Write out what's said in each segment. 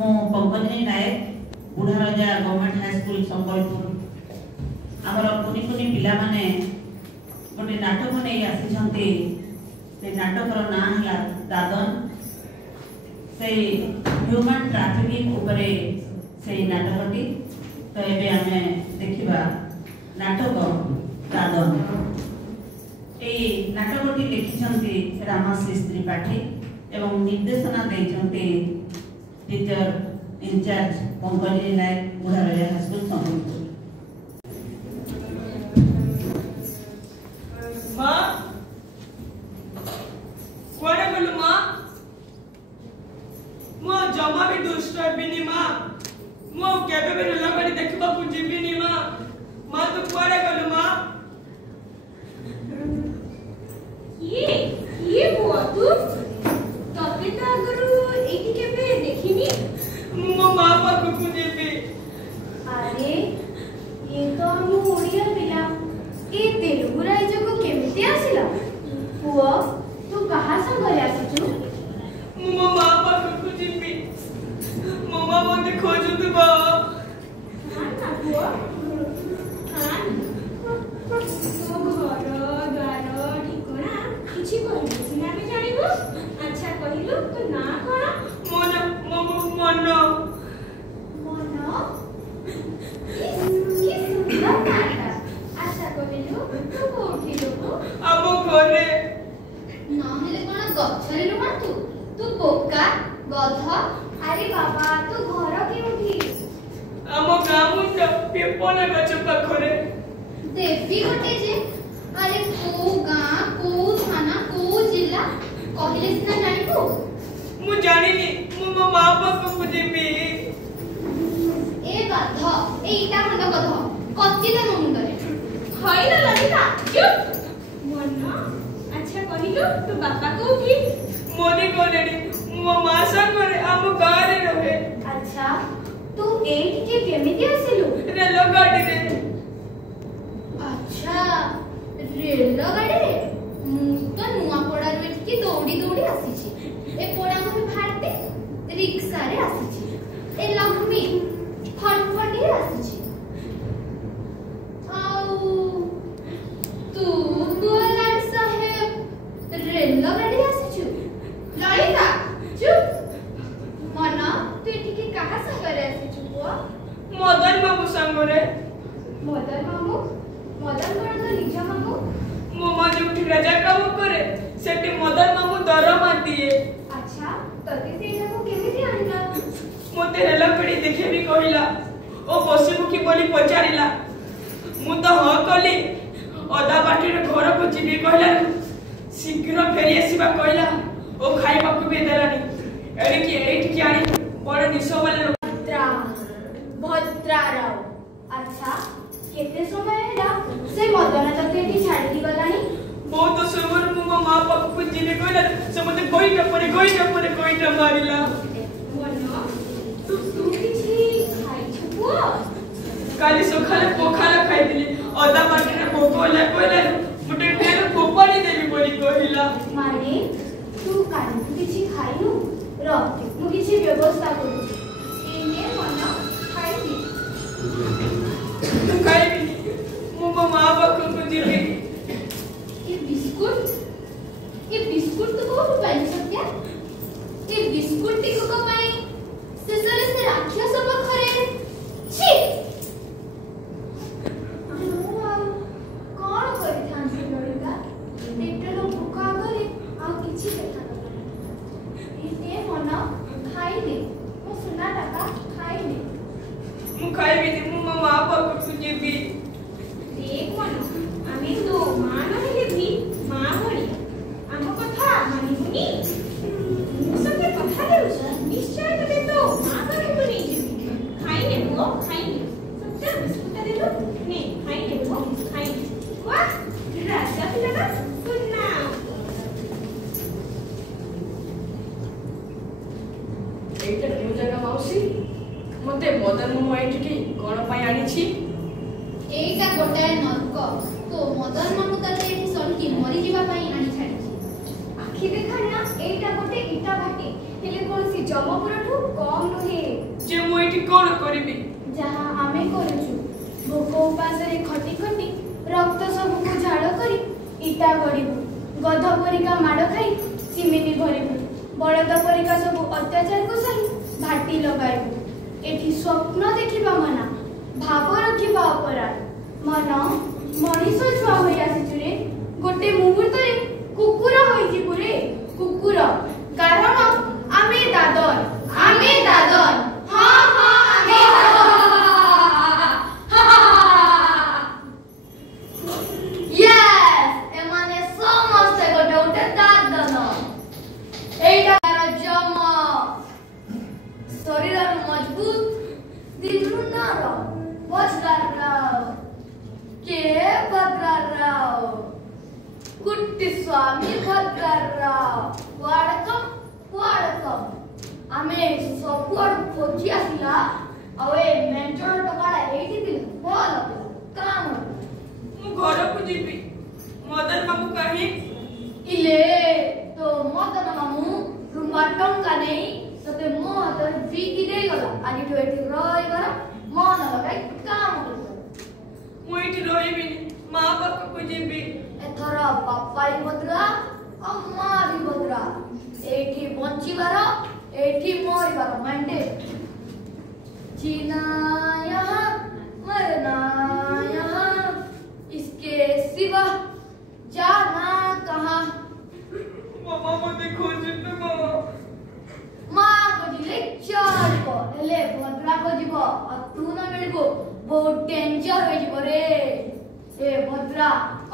मो पंकजनी नायक बुढ़ारजा government high school Sambalpur आमर कुनी कुनी पिला माने गोटे नाटक नहीं आसी से नाटकर ना है दादन से ह्यूमन ट्राफिकिंग उपरे से नाटकटी तो ये आमे देखिबा नाटक दादन ए नाटकटी लिखिछंती रामश्री त्रिपाठी एवं निर्देशना देछंती टीचर इंचार्ज पंकजनी नायक बुढ़ारजा हाई स्कूल संबलपुर। माँ कुआड़े गलु माँ मो जमा भी दुष्ट बिनी माँ मो केबे भी लगड़ी देखबा को जीबिनी माँ माँ तू कुआड़े गलु माँ ये हुआ तू तबे तो अगरु एठी केबे देखिनी मो माँ पाखु को जीबी। अरे ये तो हम ओडिया पिला ए तेलुगु राज्य को केमिति आसिला हुआ तू कहाँ संगरे आसिचु मो माँ पाखु को जीबी मो माँ मोते खोजुतबा हां ना हुआ हां तो घर द्वार ठिकाना किछि कहिलु सिना में जानिबो अच्छा कहिलु तो ना कोन मन मन मन की सुंदर नाटा अच्छा कहिलु तू कोठी लोगो अब घरे ना हेले कोन गछरे लुमा तू बोका गध अरे बाबा तू घर केउठी आम गाँ मुंड पिपल गछ पाखरे देवी गोटे जे अरे को गां को थाना को जिला कहले सिना जानिबो मु जानिनी मो माँ पाखु को जीबी। ए गध एटा मुंड गध कच्ची त मुंडरे खइला ललिता चुप मन अच्छा कहिलु तू बापा कोठी मोदी कोलेडी मो माँ संगरे आम गाँ रे रहे अच्छा तू एठी के केमिति आसिलु रेल गाड़ी रे अच्छा रेल गाड़ी रे मु तो नुआ पड़ा रे की दौड़ी दौड़ी आसीची ए पोड़ा में भारती रिक्शा रे आसीची ए लक्ष्मी फटफटी आसीची आउ तू दुलार साहेब रेल गाड़ी आसीचु ललिता चुप मना तू एठी के कहां संगरे आसीचु बुआ मदन बाबू संगरे मदन मामू मदन बड़ तो निज मामू मो माँ जोठी राजा काम करे सेठी मदन मामू दरमा दिए अच्छा तते सेठा को केमिति आनिला मोते रेल गाड़ी देखे भी कहिला ओ बसिबु की बोली पचारिला मु तो हां कली अदा बाटी रे घर को जीबी कहला शीघ्र फेरी आसीबा कहला ओ खाइबा को भी देलानी एडी की एठी की आनी बड़ निसो वाले भद्रा राव अच्छा केते समय हैला से मदन तते एठी छाडी दी गलानी बहुत समय मु माँ पाखु को जीबी कहला से मते गोइटा मारिला मन तू किछि खाइ छुओ काली सखाले पोखाला खाइ दिली अदा बाटी रे भोकला कहला मते ढेर पोपानी देबी बोली कहिला माने तू काली किछि खाइनु रखते मु किछि व्यवस्था करू एने मन खाइबी तू खाइबी मु माँ पाखु को जीबी ये बिस्कुट तो को पाई सत्या ये बिस्कुट टी को पाई से सरे से राक्षस पखरे छी कौन करि थान से लड़िका पेटरो भूखा करे आ किछि देखा इते मन खाई दे मो सुना टाका खाई दे मु खाइबी मु माँ पाखु को जीबी देख मन आमी तो मां नहिले भी मां भणी आम कथा मानिबुनी सबके कथा देउछ निश्चय तते तो मां करे बुनी खाई ने वो खाई ने सबसे बिस्कुट दे दो ने खाई ने वो खाई वाह राजा पिला सुनना एटा क्यों जगह मौसी मते मदन मो एठी की कोन पई आनी छी एटा गोटाए नरक तो मदन मामू तते एठी सणकी मरी जीवा पई आनी छाडी आखि देखाना एटा गोटे इटा भाटी हेले कोन सी जमपुरठू कम नहे करिबी जहाँ आमे करूछु भोक उपासरे खटी खटी रक्त सबको झाड़ करी इटा गड़िबु गध परिका माड़ खाई चिमिनी भरिबु बलद परिका सब अत्याचार को सही भाटी लगाइबु एठी स्वप्न देखिबा मना भाव रखिबा अपराध मन मनीष छुआ होई आसिछु रे गोटे मुहूर्त रे कुकुर होई जिबु रे कुकुर कारण आमे दादर आमे दादर हाँ हाँ आमे यस एमाने समस्त गोटे गोटे दादन एटा जम शरीर मजबूत दिलु नर वज्राराव के भद्राराव कुट्टी स्वामी भद्राराव वाडकम आमे सबुआड़ खोजी आसिला आवे मेंटर टकाड़ा एठी दिल बोल काम मु घर को जीबी मदन मामू कही इले तो मदन मामू रुमा टंका नहीं तते मो हाथ बिकी दे गला आजि तो एठी रहिबार मन लगाई काम करतो मु एठी रहिबी मां बाप को जीबी एथर बापाई भद्रा अम्मा भी भद्रा एठी बंचिबार एठी मरिबार मैंडेट जीना यहाँ मरना यहाँ इसके सिवा जाना कहाँ मामा मते खोजिबे मामा माँ को जिले चार को ले भद्रा को जीवो और तू ना मिलबो बहुत डेंजर हो जीवो रे ए भद्रा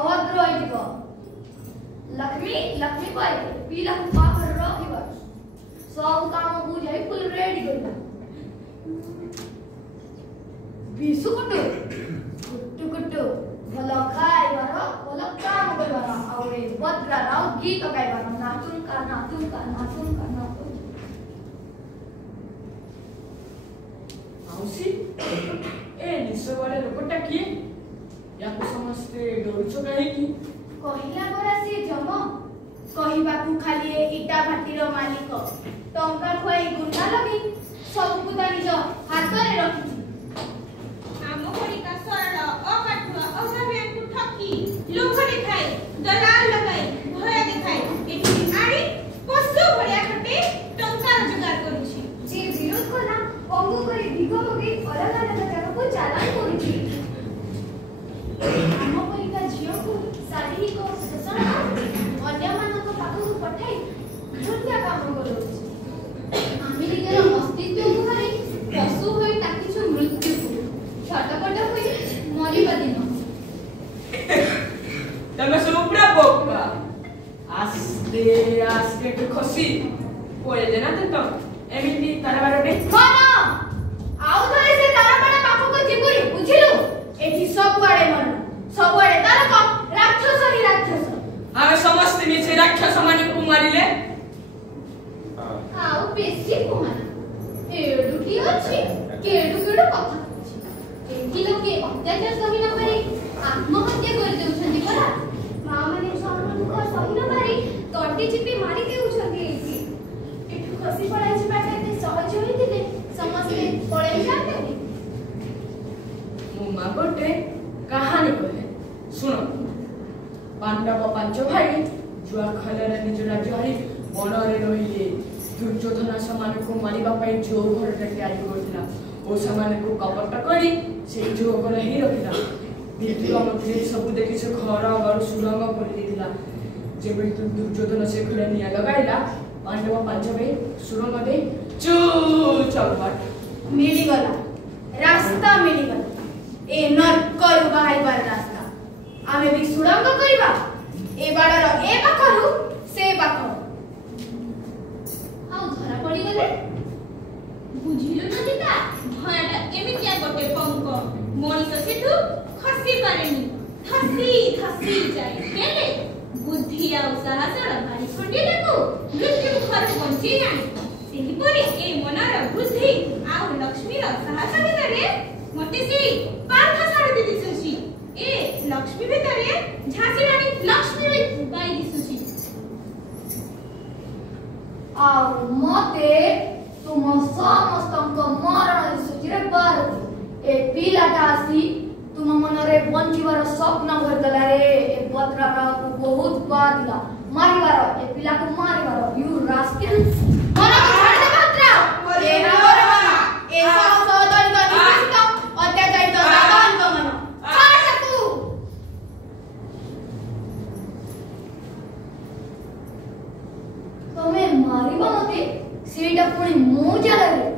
अभद्र हो जीवो लक्ष्मी पाई पीला को पाकर रखिबा सब काम बुझाई फुल रेडी करबा बिसुकुटु कुटु भल खाइबार भल काम करबार आ ए भद्रा राव गीत गाइबार नाचुन का आउसी ए निसवाले लोकटा किए याको समस्ते डरुछ काहे की कहिला परा से जम कहिबाकू खाली इटा भाटीर मालिक टंका खुआई गुंडा लगी सबकु ता निज हातरे रखिछि आम परिका सरल अकाठुआ असाबियाकु ठकी लोभ देखाई दलाल लगाई भय देखाई एठी आड़ी पशु भरिया खटे टंका रोजगार करूछि जे विरोध कला पंगु करी भिख मगे अलग अलग जगह चालान करूछि आम परिका झियोकु शारीरिक शोषण अन्य मानक पाखकु पठाई दुनिया काम करूछि आमी निजर अस्तित्व को पशु होई ताकिछु मृत्यु छटपट होई मरिबा दिन तमे सुप्रा बोका आस्ते के खसी पळे देना तो एमिति तारबारटे मन आउ धरे से ताराबाड़ा पाखकु जिपुरी बुझिलु एठी सबुआड़े मन सबुआड़े तारक राक्षस ही राक्षस आमे समस्त मिसे राक्षस माने को मारिले आउ बेसी कुमार एडुटी अछि केडु कथा अछि एठी लोके अत्याचार सही न पारे आत्महत्या कर देउछन्ती परा मां माने दुख सही न पारे तंटी चिपी मारी देउछन्ती एठी एठु खसी पड़ाई छिपाटे ते सहज होई दिले समस्ते पड़ाई जाते मो मां गोटे कहानी कहे सुनो पांडव पांच भाई जुआ खलरे निज राज्य हारी वनरे रहिले दुर्योधन समान को मारिबा पई जो घरटा तैयारी करथिला ओ समान को कपट करी से जो घर ही रखिला बिल्कुल मते सब देखि से घर और सुरंग कर दिला जेबे दुर्योधन से घर निया लगाइला पांडव पांच भाई सुरंग दे चू चौपट मिली गला रास्ता मिली गला ए नरकरु बाहाइबार रास्ता आमे भी सुरंग करिबा ए बाडर ए पाखरु से पाख आउ धरा पड़ी गले बुझिलु न दिता भयटा एमितिया गोटे पंक मଣିଷ सेठु खसी पारेनी थसी जाय केले बुद्धि आ साहसर भारी खंडिलेको मृत्यु मुखर बंची जाय सेही परी ए मनर बुद्धि आ लक्ष्मीर साहस भितरे मते सेही पार्थ सारथी दिसुची ए लक्ष्मी भितरे झांसी रानी लक्ष्मी बाई दिसुची आउ मते तुम समस्तंक मरण दिसुची रे बा पिलाटा आसी तुम मनरे बंचिवार स्वप्न भरदला रे ए बत्रारा को बहुत बादला मारिवार ए पिला को मारिवार यू रास्कल मना को छोड़ दे बत्रा ए हमर मना ए सौदरी दनी सिस्टम अत्याचारित दादान को मना छोड़ सकू तमे मारिबा मते सेटा पुणी मो जाला रे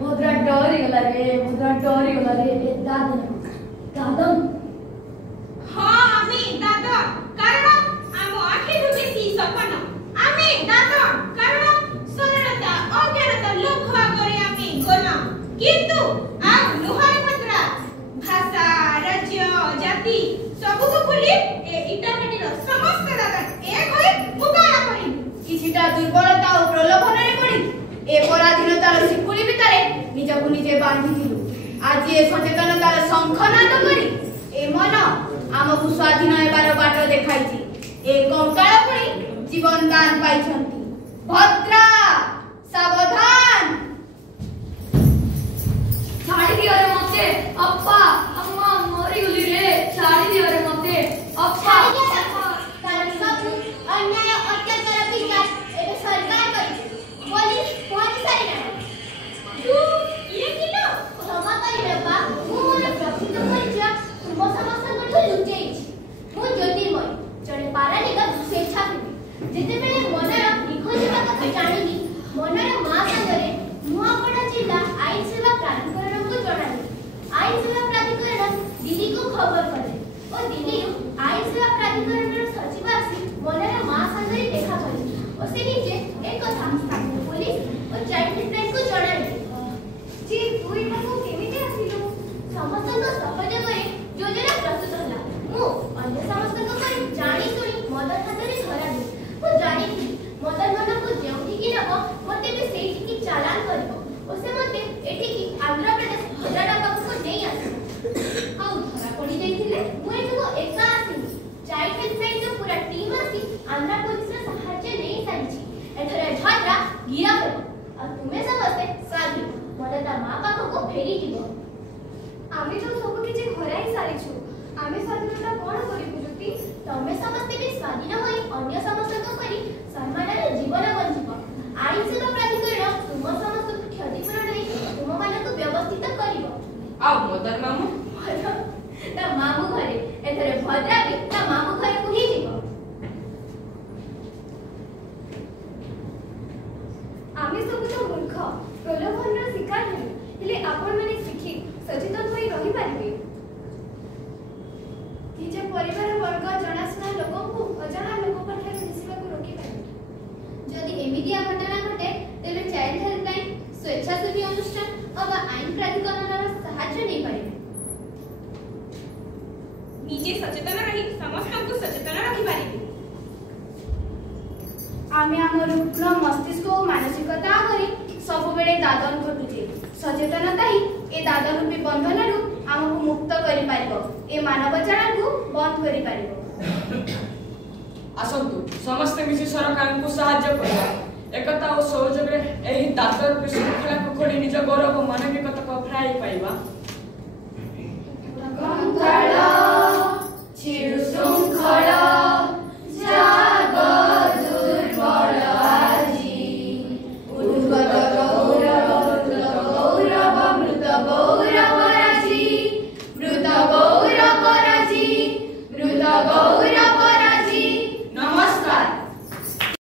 भद्रा डरी गला रे ए दादन हाँ आमे दादा कारण आम आखि ढुकेसी सपन आमे दादा कारण सरलता अज्ञानता लोभ करे आमे गला किंतु आ लोहार पत्रा भाषा राज्य जाति सब को भूली ए इटामेटिर समस्त दादा एक होई मुकाबला करी किछिटा दुर्बलता और प्रलोभन रे पड़ी ए पराधीनतार सिकुली भितरे निजକୁ ନିଜେ बांधिथिलु आज ए सचेतनतार शंखनाद करी ए मन आमकु स्वाधीन हेबार बाट देखाइछि ए कंकाळ पुणी जीवन दान पाइछंती भद्रा सावधान छाड़ी दियो रे मते अप्पा अम्मा मरी गली रे छाड़ी दियो रे मते अप्पा तार सब अन्याय अत्याचार विचार एबे सरकार करी पुलिस पहुंच सारी ना तू ये किलो क्षमा करिबे बा मोर प्रकृत परिचय तुम समस्त को लुचेइछि मु ज्योतिर्मय जने पारालिका स्वेच्छा थी जेते बेले मनर निखोजिबा कथा जानिली मनर मां संगरे नुआपड़ा जिला आईन सेवा प्राधिकरण को जणाली आईन सेवा प्राधिकरण दिल्ली को खबर करे और दिल्ली आईन सेवा प्राधिकरण सचिव आसी मनर मां संगरे देखा करे और से नीचे एक कथा स्थानीय पुलिस और चाइल्ड लाइन को जणाली जी तू इनको केमिते आसिलु समस्त सहयोगरे योजना प्रस्तुत होला मु अन्य समस्त को करी जानी सुनी मदन हातरे धरा दे मु जानी मदन मन को जेउठी की नब मते भी सेठी की चालान करबो और से मते एठी की आंध्र प्रदेश हजारा बाबू को नहीं आसी आउ धरा पड़ी जाइथिले मु एठो एका आसी चाइल्ड लाइन जो पूरा टीम आसी आंध्र पुलिस रा सहायता नहीं साइछि एथरे झगड़ा गिरा हो और तुमे समस्त साधी मते ता मां बाप को फेरी दिबो आमे तो सब किछि घराई सारिछु आमे स्वाधीनता कोन करिबु जुति तमे समस्त भी स्वाधीन होई अन्य समस्त को करी सम्मानरे जीवन बंचिबो आईन सेवा प्राधिकरण तुम समस्त क्षतिपूरण नै तुम मानको व्यवस्थित करिबो आ मदन मामू ता मामू घरे एथरे भद्रा भी ता मामू घरे को ही जीवो आमे सब तो मूर्ख प्रलोभनर शिकार नहीं हेले आपण माने शिखी सचेतन होई रही पारिबे निज परिवार वर्ग जनासना लोकों को अजाना लोक पाखे मिसिबा को रोकी पारिबे जदि एमिदिया घटना घटे तेले चाइल्ड हेल्पलाइन स्वेच्छासेवी अनुष्ठान अथवा आईन प्राधिकरणर सहायता नै पारिबे निजे सचेतन रही समस्त को सचेतन रखि पारिबे आमे हमर रुग्ण मस्तिष्क और मानसिकता करी सब बेले दादन घटुचे सचेतनता ही ए दादन रूपी बंधन रु हमकु मुक्त करि पारिबो ए मानव चारण को बंद करि पारिबो आसंतु समस्त मिसी सरकार को सहायता करबा एकता और सहयोग रे एही दादर विश्व खेला को खोली निज गौरव मानविकता को फराई पाइबा।